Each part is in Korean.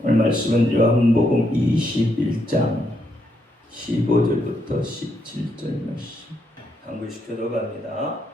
오늘 말씀은 요한복음 21장 15절부터 17절 말씀 강구시켜도 갑니다.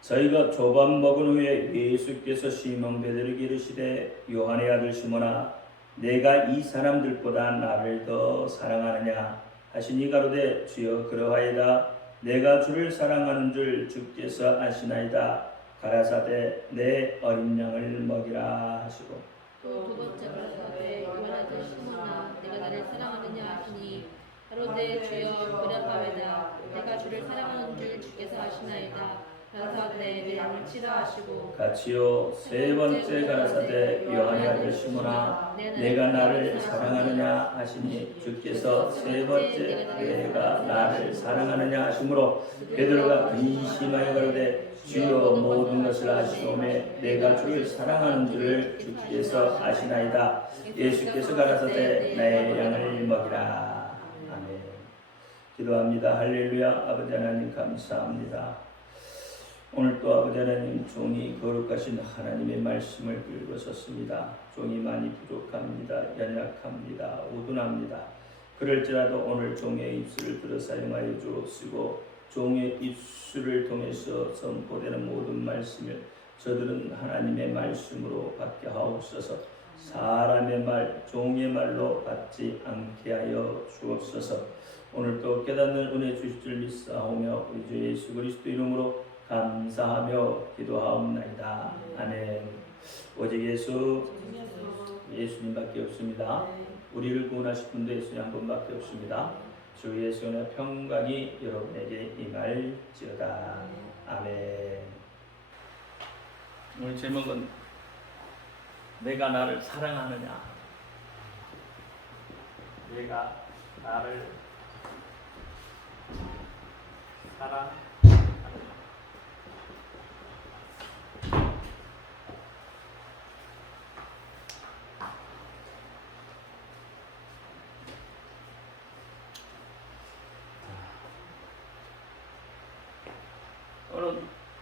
저희가 조반 먹은 후에 예수께서 시몬 베드로에게 이르시되 요한의 아들 시몬아 내가 이 사람들보다 나를 더 사랑하느냐 하시니 가로되 주여 그러하이다. 내가 주를 사랑하는 줄 주께서 아시나이다. 가라사대 내 어린 양을 먹이라 하시고 또 두 번째 가라사대 요한 아들 시몬아 내가 나를 사랑하느냐 하시니 가로되 주여 그러하이다. 내가 주를 사랑하는 줄 주께서 아시나이다. 가라사대 내 양을 치라 하시고 같이요. 세 번째 가라사대 요한의 아들 시몬아 내가 나를 사랑하느냐 하시니 주께서 세 번째 내가 나를 사랑하느냐 하시므로 베드로가 근심하여 가로되 주여 모든 것을 아시오매 내가 주를 사랑하는 줄을 주께서 아시나이다. 예수께서 가라사대 내 양을 먹이라. 아멘. 기도합니다. 할렐루야. 아버지 하나님 감사합니다. 오늘 또 아버지 하나님 종이 거룩하신 하나님의 말씀을 들고 섰습니다. 종이 많이 부족합니다. 연약합니다. 우둔합니다. 그럴지라도 오늘 종의 입술을 들어 사용하여 주옵시고 종의 입술을 통해서 선포되는 모든 말씀을 저들은 하나님의 말씀으로 받게 하옵소서. 사람의 말, 종의 말로 받지 않게 하여 주옵소서. 오늘도 깨닫는 은혜 주실 줄 믿사오며 우리 주 예수 그리스도 이름으로 감사하며 기도하옵나이다. 아멘. 오직 예수님밖에 없습니다. 우리를 구원하실 분도 예수님 한 분밖에 없습니다. 주 예수의 평강이 여러분에게 임할지어다. 아멘. 오늘 제목은 내가 나를 사랑하느냐. 내가 나를 사랑하느냐.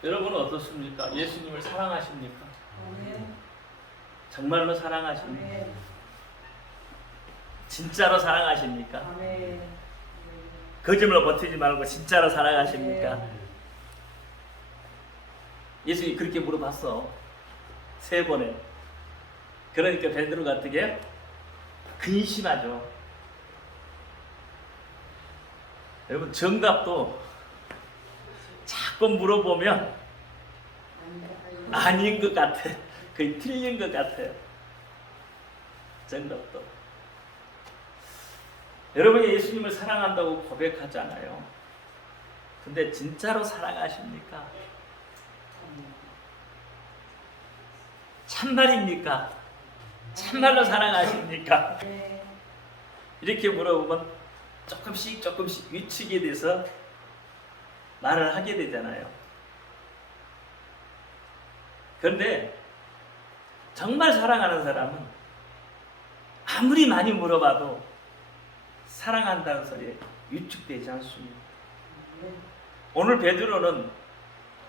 여러분은 어떻습니까? 예수님을 사랑하십니까? 정말로 사랑하십니까? 진짜로 사랑하십니까? 거짓말로 버티지 말고 진짜로 사랑하십니까? 예수님이 그렇게 물어봤어. 3번에. 그러니까 베드로가 어떻게 근심하죠. 여러분 정답도 자꾸 물어보면 아닌 것 같아. 거의 틀린 것 같아요. 정답도. 여러분이 예수님을 사랑한다고 고백하잖아요. 근데 진짜로 사랑하십니까? 참말입니까? 참말로 사랑하십니까? 이렇게 물어보면 조금씩 위축이 돼서 말을 하게 되잖아요. 그런데 정말 사랑하는 사람은 아무리 많이 물어봐도 사랑한다는 소리에 위축되지 않습니다. 오늘 베드로는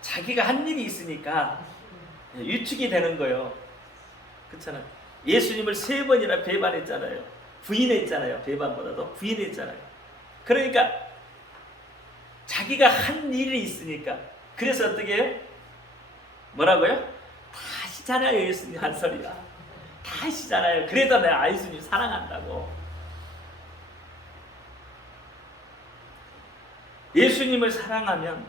자기가 한 일이 있으니까 위축이 되는 거예요. 그렇잖아요. 예수님을 3번이나 배반했잖아요. 부인했잖아요. 배반보다도 부인했잖아요. 그러니까 자기가 한 일이 있으니까. 그래서 어떻게 해요? 뭐라고요? 다 아시잖아요. 예수님 한 소리가. 다 아시잖아요. 그래도 내가 예수님 사랑한다고. 예수님을 사랑하면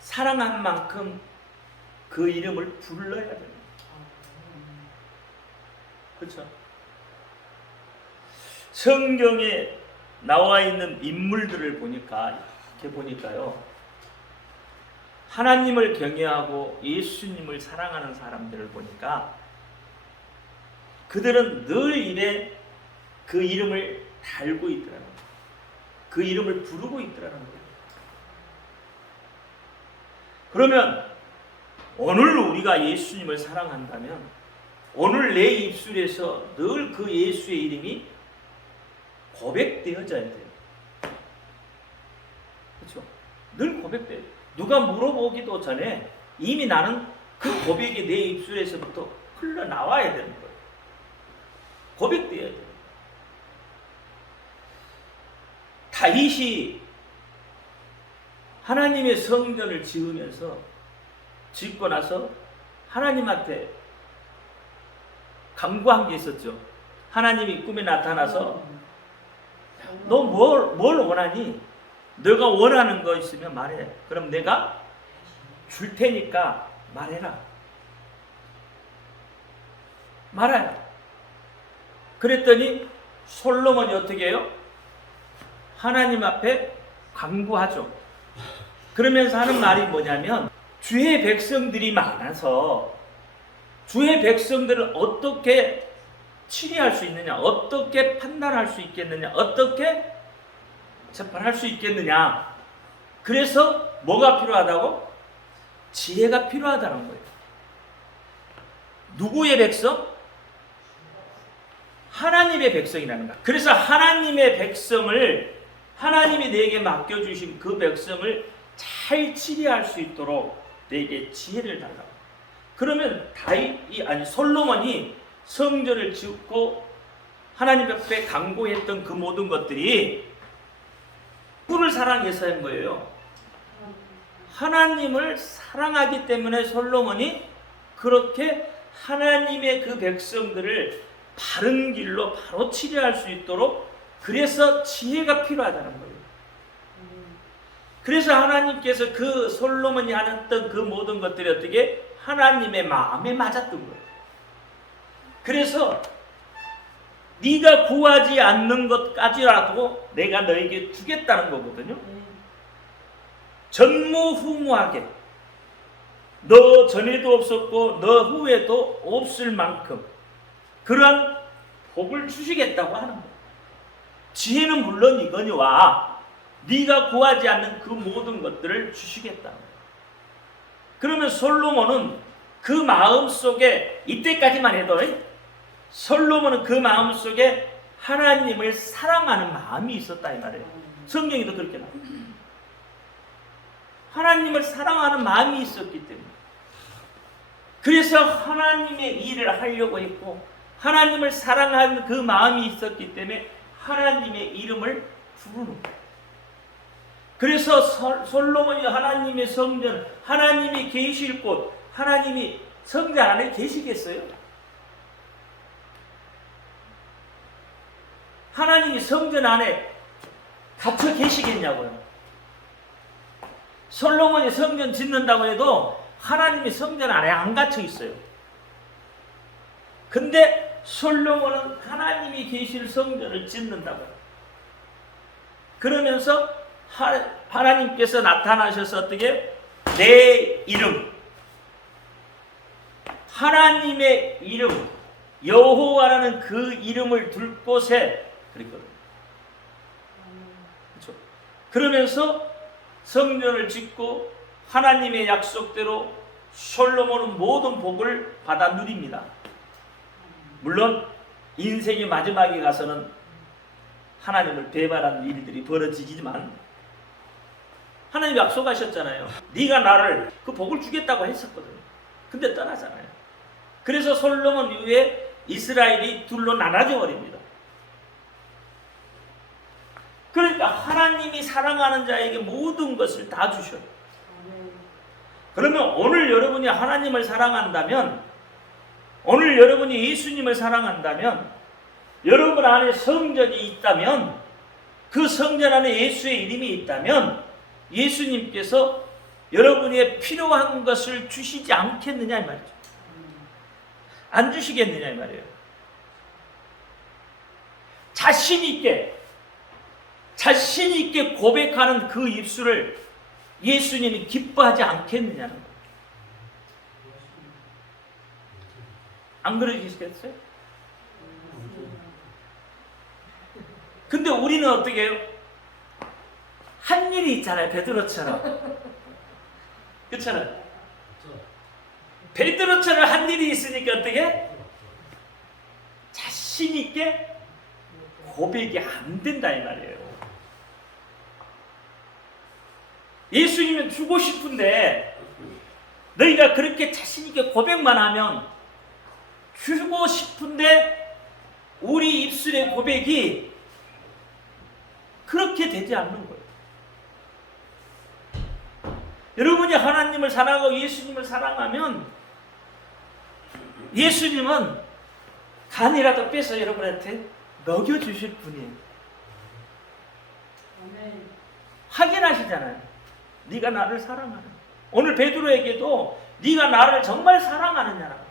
사랑한 만큼 그 이름을 불러야 됩니다. 그렇죠? 성경에 나와 있는 인물들을 보니까 이렇게 보니까요. 하나님을 경외하고 예수님을 사랑하는 사람들을 보니까 그들은 늘 입에 그 이름을 달고 있더라고요. 그 이름을 부르고 있더라는 거예요. 그러면 오늘 우리가 예수님을 사랑한다면 오늘 내 입술에서 늘 그 예수의 이름이 고백되어져야 돼요. 그렇죠? 늘 고백돼요. 누가 물어보기도 전에 이미 나는 그 고백이 내 입술에서부터 흘러나와야 되는 거예요. 고백되어야 돼요. 다윗이 하나님의 성전을 짓고 나서 하나님한테 간구한 게 있었죠. 하나님이 꿈에 나타나서 너 뭘 원하니? 너가 원하는 거 있으면 말해. 그럼 내가 줄 테니까 말해라. 말해라. 그랬더니 솔로몬이 어떻게 해요? 하나님 앞에 간구하죠. 그러면서 하는 말이 뭐냐면, 주의 백성들이 많아서 주의 백성들을 어떻게 치리할 수 있느냐, 어떻게 판단할 수 있겠느냐, 어떻게 재판할 수 있겠느냐. 그래서 뭐가 필요하다고? 지혜가 필요하다는 거예요. 누구의 백성? 하나님의 백성이라는 거야. 그래서 하나님의 백성을, 하나님이 내게 맡겨주신 그 백성을 잘 치리할 수 있도록 내게 지혜를 달라고. 그러면 솔로몬이 성전을 짓고 하나님 앞에 간구했던 그 모든 것들이 누구를 사랑해서 한 거예요? 하나님을 사랑하기 때문에 솔로몬이 그렇게 하나님의 그 백성들을 바른 길로 바로 치료할 수 있도록, 그래서 지혜가 필요하다는 거예요. 그래서 하나님께서 그 솔로몬이 하였던 그 모든 것들이 어떻게 하나님의 마음에 맞았던 거예요. 그래서 네가 구하지 않는 것까지라도 내가 너에게 주겠다는 거거든요. 전무후무하게, 너 전에도 없었고 너 후에도 없을 만큼 그런 복을 주시겠다고 하는 거예요. 지혜는 물론 이거니와 네가 구하지 않는 그 모든 것들을 주시겠다. 그러면 솔로몬은 그 마음 속에, 이때까지만 해도 솔로몬은 그 마음 속에 하나님을 사랑하는 마음이 있었다 이 말이에요. 성경에도 그렇게 나와요. 하나님을 사랑하는 마음이 있었기 때문에, 그래서 하나님의 일을 하려고 했고, 하나님을 사랑하는 그 마음이 있었기 때문에 하나님의 이름을 부르는 거예요. 그래서 솔로몬이 하나님의 성전, 하나님이 계실 곳, 하나님이 성전 안에 계시겠어요? 하나님이 성전 안에 갇혀 계시겠냐고요? 솔로몬이 성전 짓는다고 해도 하나님이 성전 안에 안 갇혀 있어요. 근데 솔로몬은 하나님이 계실 성전을 짓는다고요. 그러면서 하나님께서 나타나셔서 어떻게? 내 이름, 하나님의 이름, 여호와라는 그 이름을 둘 곳에 그랬거든요. 그렇죠? 그러면서 성전을 짓고 하나님의 약속대로 솔로몬은 모든 복을 받아 누립니다. 물론 인생의 마지막에 가서는 하나님을 배반하는 일들이 벌어지지만 하나님이 약속하셨잖아요. 네가 나를 그 복을 주겠다고 했었거든요. 근데 떠나잖아요. 그래서 솔로몬 이후에 이스라엘이 둘로 나눠져 버립니다. 그러니까 하나님이 사랑하는 자에게 모든 것을 다 주셔요. 그러면 오늘 여러분이 하나님을 사랑한다면, 오늘 여러분이 예수님을 사랑한다면, 여러분 안에 성전이 있다면, 그 성전 안에 예수의 이름이 있다면 예수님께서 여러분의 필요한 것을 주시지 않겠느냐 이 말이죠. 안 주시겠느냐 이 말이에요. 자신 있게 고백하는 그 입술을 예수님이 기뻐하지 않겠느냐는 거예요. 안 그러시겠어요? 근데 우리는 어떻게 해요? 한 일이 있잖아요. 베드로처럼. 그렇잖아요. 베드로처럼 한 일이 있으니까 어떻게? 자신 있게 고백이 안 된다 이 말이에요. 예수님은 주고 싶은데 너희가 그렇게 자신 있게 고백만 하면, 주고 싶은데 우리 입술의 고백이 그렇게 되지 않는 거예요. 여러분이 하나님을 사랑하고 예수님을 사랑하면 예수님은 간이라도 빼서 여러분한테 먹여주실 분이에요. 확인하시잖아요. 네가 나를 사랑하느냐. 오늘 베드로에게도 네가 나를 정말 사랑하느냐라고.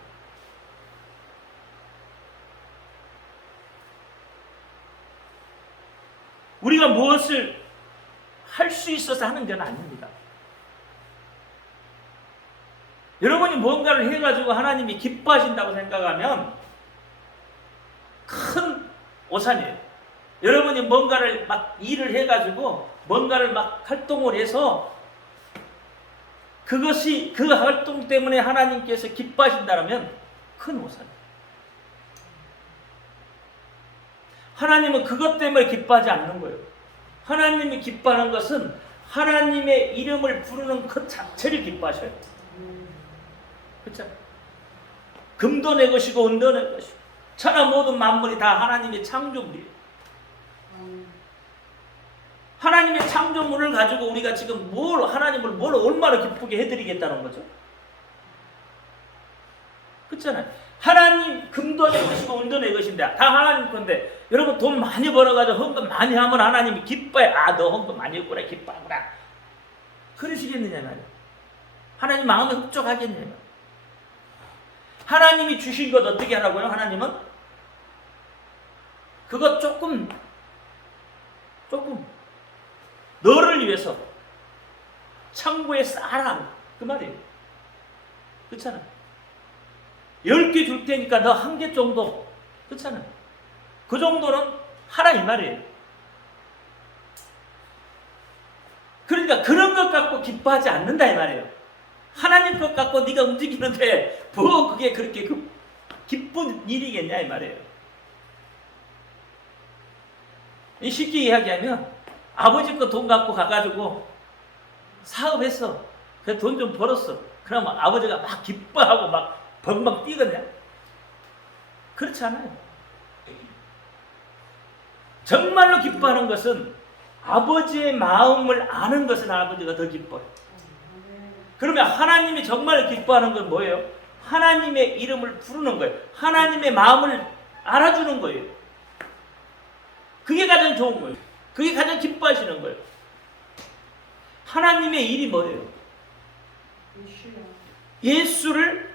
우리가 무엇을 할 수 있어서 하는 건 아닙니다. 여러분이 뭔가를 해가지고 하나님이 기뻐하신다고 생각하면 큰 오산이에요. 여러분이 뭔가를 막 일을 해가지고 뭔가를 막 활동을 해서 그것이 그 활동 때문에 하나님께서 기뻐하신다면 큰 오산이에요. 하나님은 그것 때문에 기뻐하지 않는 거예요. 하나님이 기뻐하는 것은 하나님의 이름을 부르는 그 자체를 기뻐하셔요. 그렇죠? 금도 내 것이고 은도 내 것이고 천하 모든 만물이 다 하나님의 창조물이에요. 하나님의 창조물을 가지고 우리가 지금 하나님을 뭘 얼마나 기쁘게 해드리겠다는 거죠? 그렇잖아요. 하나님 금도 내 것이고 은도 내 것인데 다 하나님 건데 여러분 돈 많이 벌어가지고 헌금 많이 하면 하나님이 기뻐해. 아, 너 헌금 많이 했구나, 기뻐하구나. 그러시겠느냐 말이야. 하나님 마음에 흡족하겠느냐 말이야. 하나님이 주신 것 어떻게 하라고요? 하나님은 그것 조금 너를 위해서 창고에 쌓아라 그 말이에요. 그렇잖아. 10개 줄 테니까 너 1개 정도, 그렇잖아. 그 정도는 하라 이 말이에요. 그러니까 그런 것 갖고 기뻐하지 않는다 이 말이에요. 하나님 것 갖고 네가 움직이는데 뭐 그게 그렇게 기쁜 일이겠냐 이 말이에요. 쉽게 이야기하면 아버지 거 돈 갖고 가가지고 사업했어. 그래서 돈 좀 벌었어. 그러면 아버지가 막 기뻐하고 막 벙벙 뛰거든요. 그렇지 않아요. 정말로 기뻐하는 것은 아버지의 마음을 아는 것은 아버지가 더 기뻐요. 그러면 하나님이 정말 기뻐하는 건 뭐예요? 하나님의 이름을 부르는 거예요. 하나님의 마음을 알아주는 거예요. 그게 가장 좋은 거예요. 그게 가장 기뻐하시는 거예요. 하나님의 일이 뭐예요? 예수를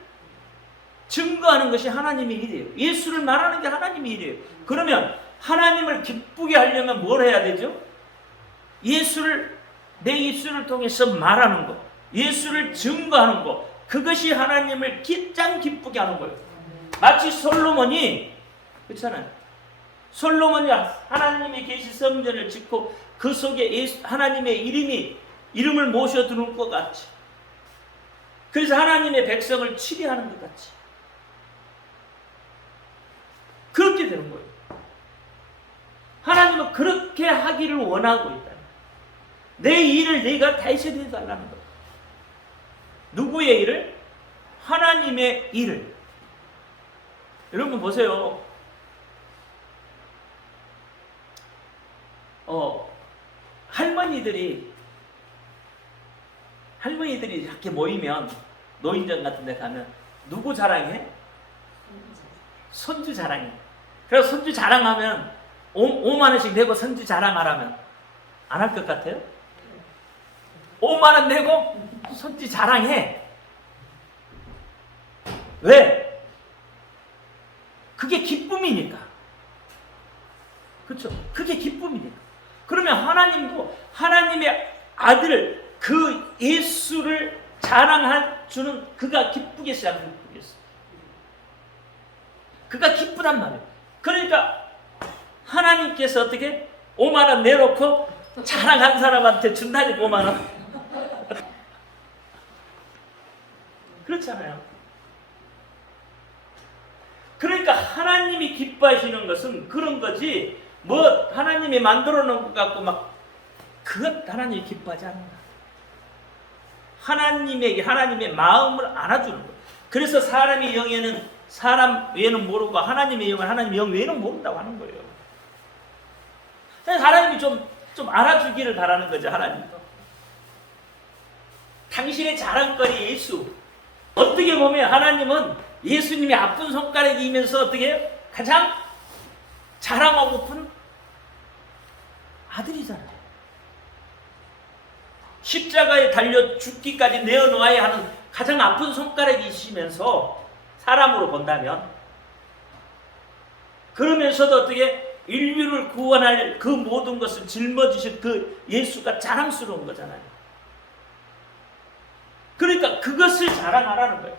증거하는 것이 하나님의 일이에요. 예수를 말하는 게 하나님의 일이에요. 그러면 하나님을 기쁘게 하려면 뭘 해야 되죠? 예수를 내 입술을 통해서 말하는 것, 예수를 증거하는 것, 그것이 하나님을 가장 기쁘게 하는 거예요. 마치 솔로몬이, 그렇잖아요. 솔로몬이 하나님의 계시 성전을 짓고 그 속에 하나님의 이름을 모셔두는 것 같이, 그래서 하나님의 백성을 치리하는 것 같이 그렇게 되는 거예요. 하나님은 그렇게 하기를 원하고 있다. 내 일을 내가 다 해달라는 거예요. 누구의 일을? 하나님의 일을. 여러분 보세요. 할머니들이 이렇게 모이면 노인정 같은 데 가면 누구 자랑해? 손주 자랑해. 그래서 손주 자랑하면 5만 원씩 내고 손주 자랑하라면 안 할 것 같아요? 5만 원 내고 손주 자랑해. 왜? 그게 기쁨이니까. 그렇죠? 그게 기쁨이니까. 그러면 하나님도 하나님의 아들 그 예수를 자랑해주는 그가 기쁘겠어요? 안 기쁘겠어요? 그가 기쁘단 말이에요. 그러니까 하나님께서 어떻게 5만 원 내놓고 자랑한 사람한테 준다니 5만 원. 그렇잖아요. 그러니까 하나님이 기뻐하시는 것은 그런 거지, 뭐 하나님이 만들어 놓은 것 같고 막 그것 하나님이 기뻐하지 않는다. 하나님의 마음을 알아주는 거예요. 그래서 사람의 영에는 사람 외에는 모르고 하나님의 영은 하나님의 영 외에는 모른다고 하는 거예요. 하나님이 좀 알아주기를 바라는 거죠. 하나님도. 당신의 자랑거리 예수. 어떻게 보면 하나님은 예수님이 아픈 손가락이면서 어떻게 가장 자랑하고픈 아들이잖아요. 십자가에 달려 죽기까지 내어놓아야 하는 가장 아픈 손가락이시면서 사람으로 본다면, 그러면서도 어떻게 인류를 구원할 그 모든 것을 짊어지신 그 예수가 자랑스러운 거잖아요. 그러니까 그것을 자랑하라는 거예요.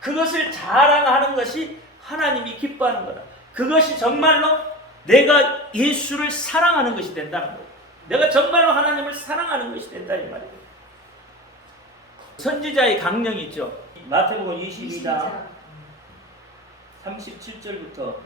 그것을 자랑하는 것이 하나님이 기뻐하는 거다. 그것이 정말로 내가 예수를 사랑하는 것이 된다는 거예요. 내가 정말로 하나님을 사랑하는 것이 된다 이 말이에요. 선지자의 강령이 있죠. 마태복음 22장 37절부터,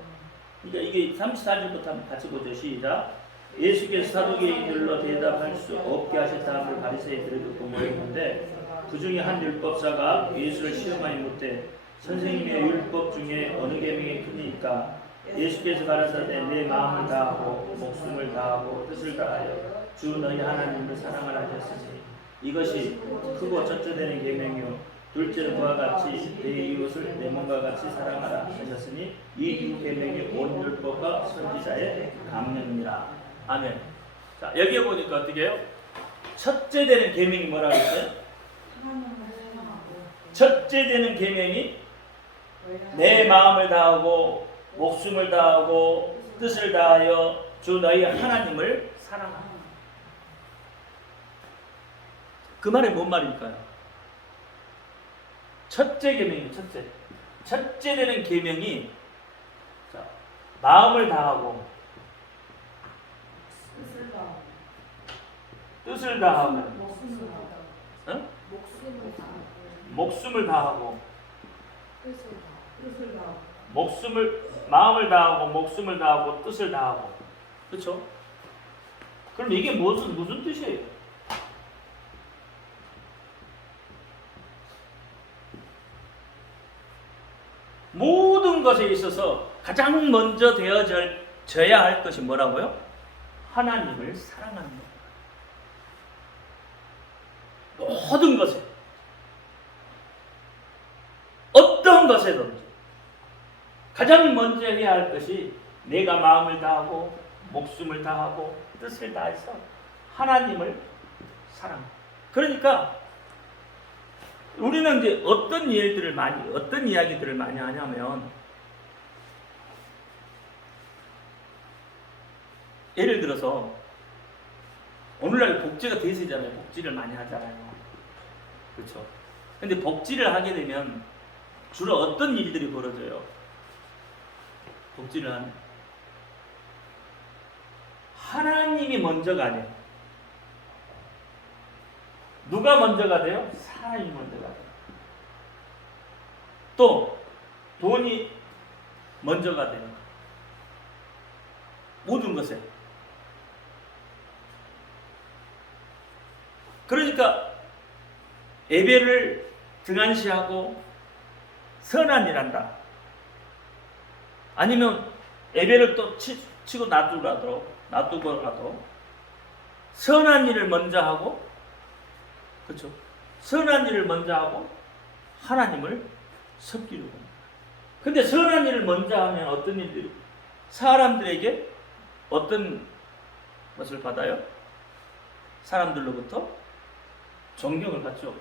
그러니까 이게 34절부터 한번 같이 보죠. 시작. 예수께서 사두개인들로 대답할 수 없게 하셨다는 바리새인들이 듣고 모였는데, 그 중에 한 율법사가 예수를 시험하여 묻되, 선생님의 율법 중에 어느 계명이 크니까? 예수께서 가라사대 내 마음을 다하고 목숨을 다하고 뜻을 다하여 주 너희 하나님을 사랑하라 하셨으니 이것이 크고 첫째 되는 계명이요 둘째는 그와 같이 내 이웃을 내 몸과 같이 사랑하라 하셨으니 이 두 계명이 온 율법과 선지자의 강령이니라. 아멘. 자, 여기에 보니까 어떻게 해요? 첫째 되는 계명이 뭐라고 했어요? 첫째 되는 계명이 내 마음을 다하고 목숨을 다하고 뜻을 다하여 주 너희 하나님을 사랑하라. 그 말이 뭔 말일까요? 첫째 계명이에요. 첫째 되는 계명이, 자, 마음을 다하고 뜻을 다하고 목숨을 다하고 마음을 다하고 목숨을 다하고 뜻을 다하고. 그렇죠? 그럼 이게 무슨 뜻이에요? 모든 것에 있어서 가장 먼저 되어져야 할 것이 뭐라고요? 하나님을 사랑하는 것. 모든 것에, 어떤 것에든지 가장 먼저 해야 할 것이 내가 마음을 다하고 목숨을 다하고 뜻을 다해서 하나님을 사랑합니다. 그러니까 우리는 이제 어떤 이야기들을 많이 하냐면, 예를 들어서 오늘날 복지가 대세잖아요. 복지를 많이 하잖아요. 그렇죠? 근데 복지를 하게 되면 주로 어떤 일들이 벌어져요? 복지를 하는, 하나님이 먼저가 돼요. 누가 먼저가 돼요? 사람이 먼저가 돼요. 또 돈이 먼저가 돼요. 모든 것에. 그러니까 예배를 등한시하고 선한 일 한다. 아니면 예배를 또 치고 놔두고라도 선한 일을 먼저 하고, 그렇죠? 선한 일을 먼저 하고 하나님을 섬기려고 합니다. 근데 선한 일을 먼저 하면 어떤 일들이, 사람들에게 어떤 것을 받아요? 사람들로부터 존경을 받죠.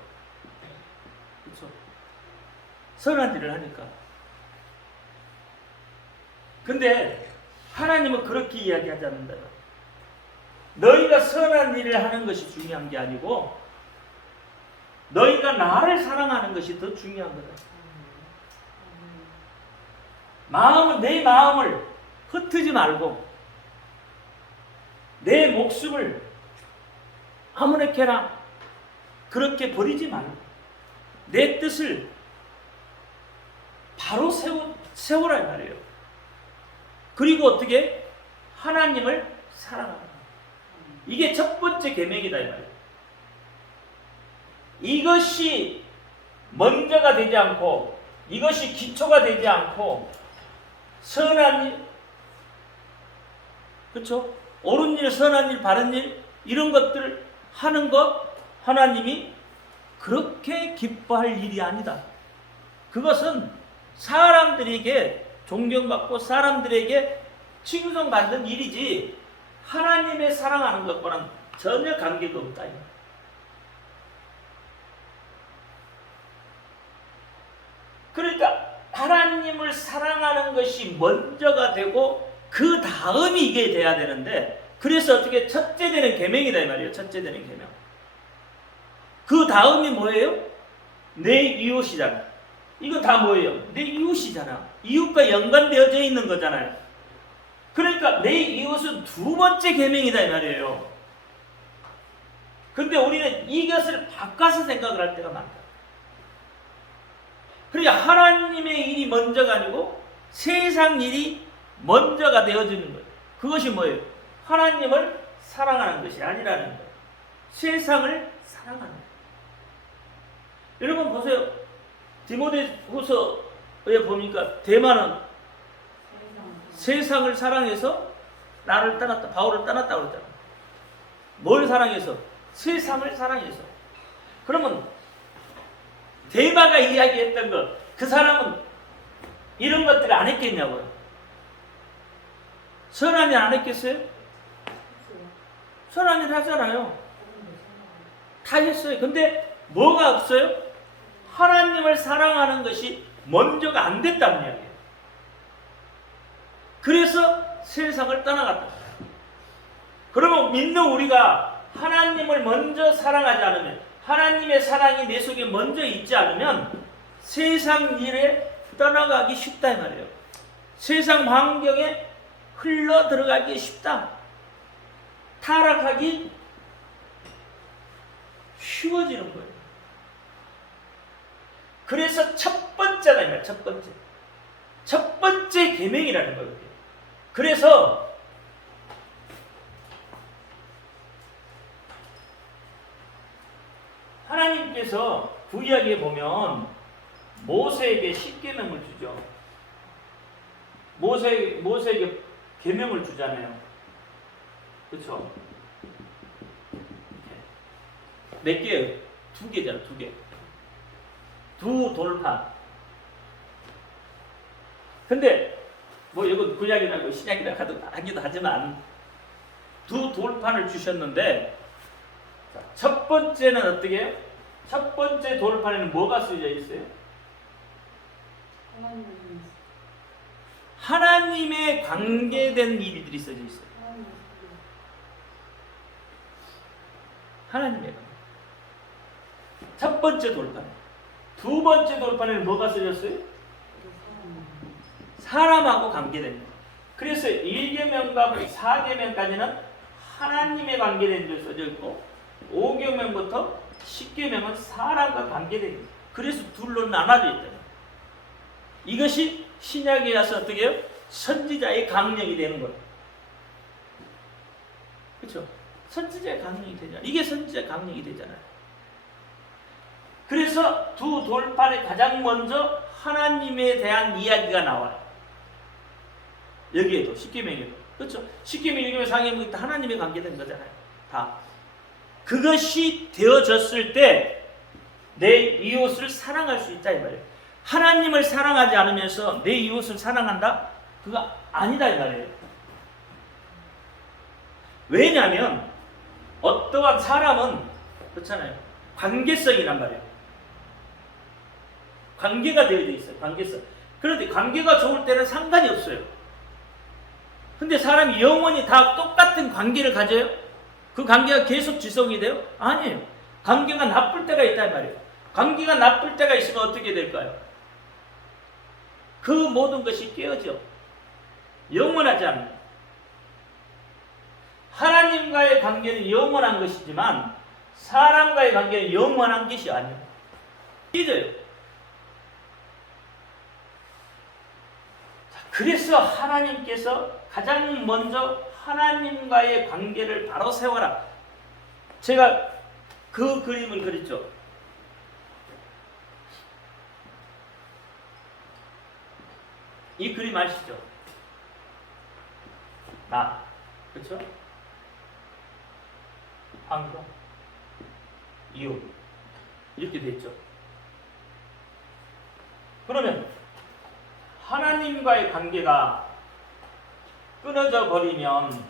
그렇죠? 선한 일을 하니까. 근데 하나님은 그렇게 이야기하지 않는다. 너희가 선한 일을 하는 것이 중요한 게 아니고 너희가 나를 사랑하는 것이 더 중요한 거다. 내 마음을 흩트지 말고 내 목숨을 아무렇게나 그렇게 버리지 말고 내 뜻을 바로 세우라 말이에요. 그리고 어떻게? 하나님을 사랑하라. 이게 첫 번째 계명이다 이 말이에요. 이것이 먼저가 되지 않고 이것이 기초가 되지 않고 선한 일, 그렇죠? 옳은 일, 선한 일, 바른 일 이런 것들을 하는 것 하나님이 그렇게 기뻐할 일이 아니다. 그것은 사람들에게 존경받고 사람들에게 칭송받는 일이지 하나님의 사랑하는 것과는 전혀 관계가 없다. 그러니까 하나님을 사랑하는 것이 먼저가 되고 그 다음이 이게 돼야 되는데 그래서 어떻게 첫째 되는 계명이다 이 말이에요. 첫째 되는 계명. 그 다음이 뭐예요? 내 이웃이잖아. 이건 다 뭐예요? 내 이웃이잖아. 이웃과 연관되어져 있는 거잖아요. 그러니까 내 이웃은 두 번째 계명이다 이 말이에요. 근데 우리는 이것을 바꿔서 생각을 할 때가 많다. 그러니까 하나님의 일이 먼저가 아니고 세상 일이 먼저가 되어지는 거예요. 그것이 뭐예요? 하나님을 사랑하는 것이 아니라는 거예요. 세상을 사랑하는 거예요. 여러분 보세요. 디모데후서에 보니까 대만은 세상을 사랑해서 나를 떠났다. 바울을 떠났다고 그랬잖아. 뭘 사랑해서? 세상을 사랑해서. 그러면 대마가 이야기했던 것, 그 사람은 이런 것들을 안 했겠냐고요? 선한 일 안 했겠어요? 선한 일 하잖아요. 다 했어요. 근데 뭐가 없어요? 하나님을 사랑하는 것이 먼저가 안 됐다는 이야기예요. 그래서 세상을 떠나갔다. 그러면 믿는 우리가 하나님을 먼저 사랑하지 않으면, 하나님의 사랑이 내 속에 먼저 있지 않으면 세상 일에 떠나가기 쉽다 이 말이에요. 세상 환경에 흘러 들어가기 쉽다. 타락하기 쉬워지는 거예요. 그래서 첫 번째가 이거예요. 첫 번째 계명이라는 거예요. 그래서 하나님께서 구약에 보면 모세에게 십계명을 주죠. 모세에게 계명을 주잖아요. 그렇죠? 몇 개예요? 2개잖아. 2개. 두 돌판. 근데 뭐 이건 구약이라고 신약이라고 하기도 하지만 두 돌판을 주셨는데 첫 번째는 어떻게 해요? 첫 번째 돌판에는 뭐가 쓰여져 있어요? 하나님에 관계된 일들이 써져 있어요. 하나님에 관계. 첫 번째 돌판. 두 번째 돌판에는 뭐가 써졌어요? 사람하고 관계된 것. 그래서 1계명과 4계명까지는 하나님에 관계된 줄 써져 있고 5계명부터 10계명은 사람과 관계된 것. 그래서 둘로 나눠져 있다. 이것이 신약에 와서 어떻게 해요? 선지자의 강령이 되는 거예요. 그렇죠? 선지자의 강령이 되잖아요. 이게 선지자의 강령이 되잖아요. 그래서 두 돌판에 가장 먼저 하나님에 대한 이야기가 나와요. 여기에도 십계명에도 그렇죠? 십계명, 일계명, 상계명 다 하나님에 관계된 거잖아요. 다 그것이 되어졌을 때 내 이웃을 사랑할 수 있다 이 말이에요. 하나님을 사랑하지 않으면서 내 이웃을 사랑한다? 그거 아니다 이 말이에요. 왜냐하면 어떠한 사람은 그렇잖아요. 관계성이란 말이에요. 관계가 되어져 있어요. 관계성. 그런데 관계가 좋을 때는 상관이 없어요. 근데 사람이 영원히 다 똑같은 관계를 가져요? 그 관계가 계속 지속이 돼요? 아니에요. 관계가 나쁠 때가 있단 말이에요. 관계가 나쁠 때가 있으면 어떻게 될까요? 그 모든 것이 깨어져. 영원하지 않아요. 하나님과의 관계는 영원한 것이지만 사람과의 관계는 영원한 것이 아니에요. 잊어요. 그래서 하나님께서 가장 먼저 하나님과의 관계를 바로 세워라. 제가 그 그림을 그렸죠. 이 그림 아시죠? 나, 그렇죠? 황금, 이웃 이렇게 돼 있죠. 그러면 하나님과의 관계가 끊어져 버리면,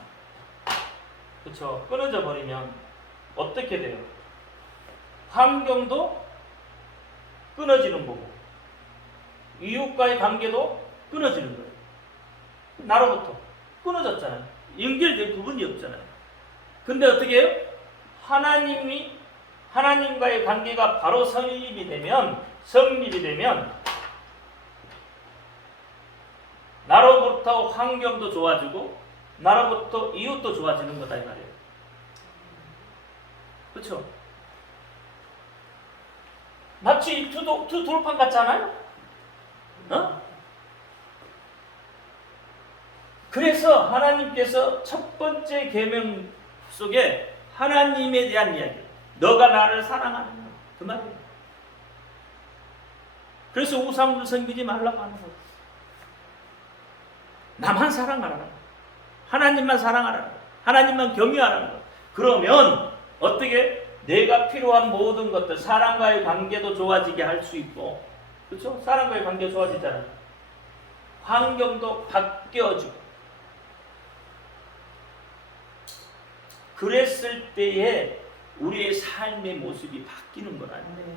그렇죠? 끊어져 버리면 어떻게 돼요? 환경도 끊어지는 거고 이웃과의 관계도 끊어지는 거예요. 나로부터 끊어졌잖아요. 연결된 부분이 없잖아요. 근데 어떻게 해요? 하나님과의 관계가 바로 성립이 되면 나로부터 환경도 좋아지고 나로부터 이웃도 좋아지는 거다 이 말이에요. 그렇죠? 마치 두 돌판 같지 않아요? 어? 그래서 하나님께서 첫 번째 계명 속에 하나님에 대한 이야기, 너가 나를 사랑하느냐, 그 말이에요. 그래서 우상을 섬기지 말라고 하는 거예요. 나만 사랑하라, 하나님만 사랑하라, 하나님만 경외하라는 거예요. 그러면 어떻게 내가 필요한 모든 것들, 사람과의 관계도 좋아지게 할 수 있고, 그렇죠? 사람과의 관계 좋아지잖아요. 환경도 바뀌어지고. 그랬을 때에 우리의 삶의 모습이 바뀌는 거라니까요.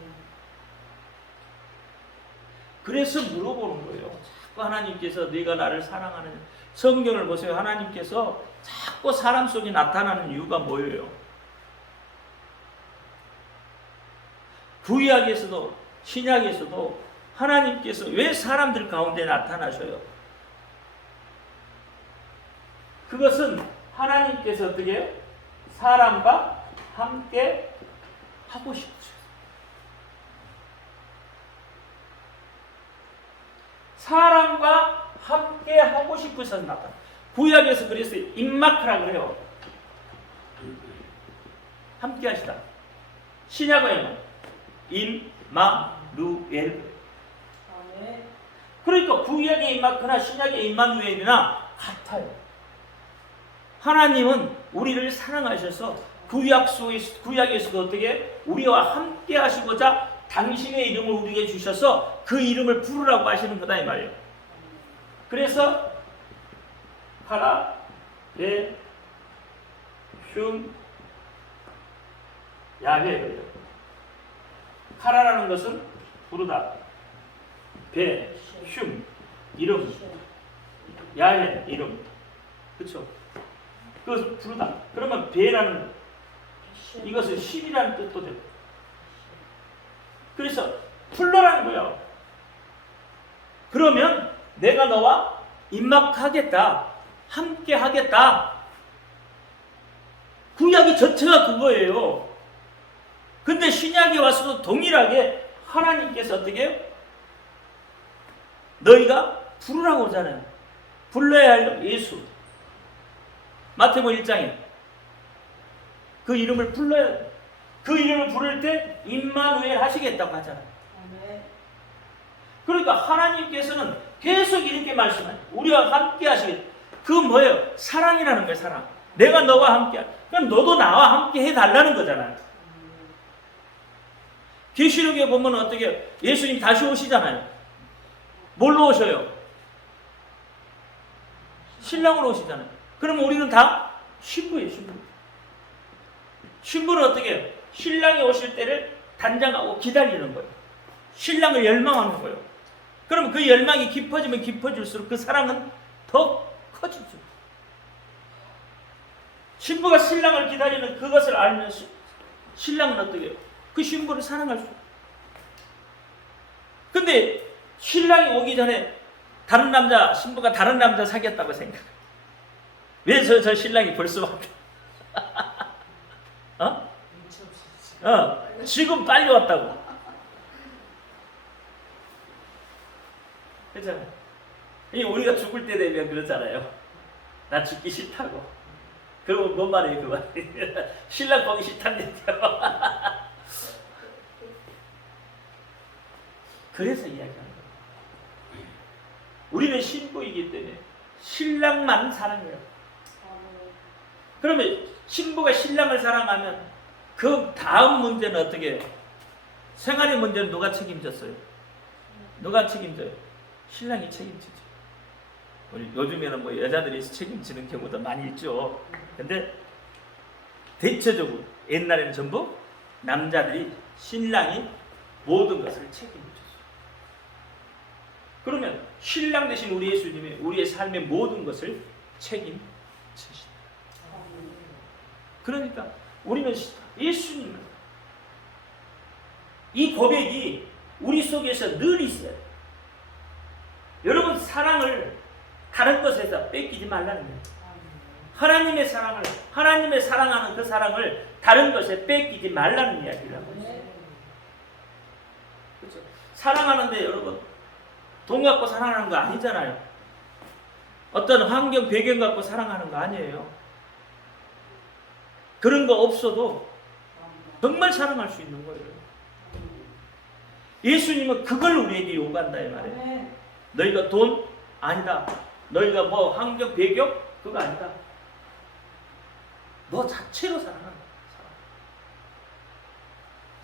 그래서 물어보는 거예요. 자꾸 하나님께서 네가 나를 사랑하는, 성경을 보세요. 하나님께서 자꾸 사람 속에 나타나는 이유가 뭐예요? 구약에서도 신약에서도 하나님께서 왜 사람들 가운데 나타나셔요? 그것은 하나님께서 어떻게 해요? 사람과 함께 하고 싶으셔요. 사람과 함께 하고 싶으셔서 나타나. 구약에서 그래서 임마크라고 그래요. 함께 하시다. 신약은 임마누엘. 그러니까 구약의 임마크나 신약의 임마누엘이나 같아요. 하나님은 우리를 사랑하셔서 구약에서도 어떻게 우리와 함께 하시고자 당신의 이름을 우리에게 주셔서 그 이름을 부르라고 하시는 거다 이 말이에요. 그래서 카라, 베, 흉, 야훼예요. 카라라는 것은 부르다, 베, 흉, 이름, 야훼, 이름, 그렇죠? 그것을 부르다. 그러면 베라는 이것은 신이라는 뜻도 되고. 그래서 불러라는 거예요. 그러면 내가 너와 임막하겠다, 함께 하겠다. 구약이 전체가 그거예요. 근데 신약에 와서도 동일하게 하나님께서 어떻게 해요? 너희가 부르라고 하잖아요. 불러야 할 예수. 마태복음 1장에 그 이름을 불러야 돼. 그 이름을 부를 때 임마누엘 하시겠다고 하잖아요. 그러니까 하나님께서는 계속 이렇게 말씀해요. 우리와 함께 하시겠다. 그건 뭐예요? 사랑이라는 거예요. 사랑. 내가 너와 함께. 그럼 너도 나와 함께 해달라는 거잖아요. 계시록에 보면 어떻게 예수님 다시 오시잖아요. 뭘로 오셔요? 신랑으로 오시잖아요. 그럼 우리는 다 신부예요. 신부는 어떻게 해요? 신랑이 오실 때를 단장하고 기다리는 거예요. 신랑을 열망하는 거예요. 그러면 그 열망이 깊어지면 깊어질수록 그 사랑은 더 커지죠. 신부가 신랑을 기다리는 그것을 알면 신랑은 어떻게 해요? 그 신부를 사랑할 수 있어요. 근데 신랑이 오기 전에 신부가 다른 남자 사귀었다고 생각해요. 왜 저 신랑이 벌써 왔대? 지금 빨리 왔다고. 그렇잖아요. 우리가 죽을 때 되면 그러잖아요. 나 죽기 싫다고. 그러면 뭔 말이에요, 그 말? 신랑 보기 싫다는 얘기요. 그래서 이야기하는 거예요. 우리는 신부이기 때문에 신랑만 사랑해요. 그러면 신부가 신랑을 사랑하면 그 다음 문제는 어떻게 해요? 생활의 문제는 누가 책임졌어요? 누가 책임져요? 신랑이 책임지죠. 우리 요즘에는 뭐 여자들이 책임지는 경우도 많이 있죠. 근데 대체적으로 옛날에는 전부 남자들이 신랑이 모든 것을 책임졌어요. 그러면 신랑 대신 우리 예수님이 우리의 삶의 모든 것을 책임지신다. 그러니까 우리는 예수님은 이 고백이 우리 속에서 늘 있어요. 여러분 사랑을 다른 것에서 뺏기지 말라는 거예요. 하나님의 사랑을, 하나님의 사랑하는 그 사랑을 다른 것에 뺏기지 말라는 이야기라고 했어요. 그렇죠? 사랑하는데 여러분 돈 갖고 사랑하는 거 아니잖아요. 어떤 환경 배경 갖고 사랑하는 거 아니에요. 그런 거 없어도 정말 사랑할 수 있는 거예요. 예수님은 그걸 우리에게 요구한다 이 말이에요. 너희가 돈 아니다. 너희가 뭐 환경 배경 그거 아니다. 너 자체로 사랑한다.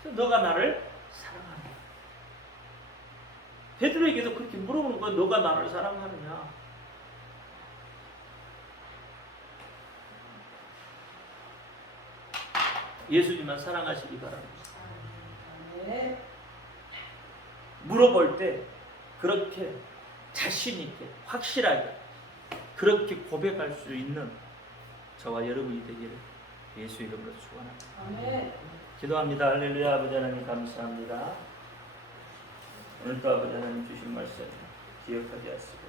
그래서 너가 나를 사랑하냐. 베드로에게도 그렇게 물어보는 건 너가 나를 사랑하느냐. 예수님만 사랑하시기 바랍니다. 물어볼 때 그렇게 자신 있게 확실하게 그렇게 고백할 수 있는 저와 여러분이 되기를 예수 이름으로 축원합니다. 기도합니다. 할렐루야. 아버지 하나님 감사합니다. 오늘도 아버지 하나님 주신 말씀 기억하게 하시고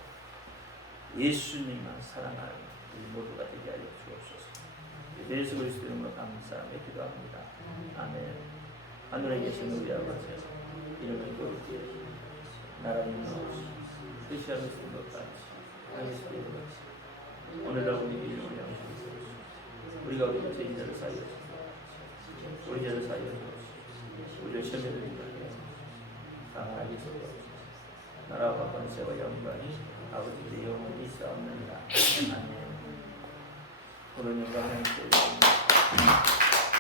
예수님만 사랑하는 우리 모두가 되게 하여 주옵소서. 예수 그리스도 이름으로 감사하며 기도합니다. 아멘. 하늘에 계신 우리 아버지 이름을 거룩히 여기시고 나라를 이루옵시고 뜻이 하늘에서 것 같이 하늘에서 이루옵시고 오늘 하고 우리 이름을 양식하소서. 우리가 우리 죄인들을 사하여 주옵소서. 우리 죄를 사하여 주옵소서. 우리를 시험에 들지 말게 강하게 하소서. 나라와 권세와 영광이 아버지의 영원히 있사옵나이다. 아멘. 오늘 영광을 함께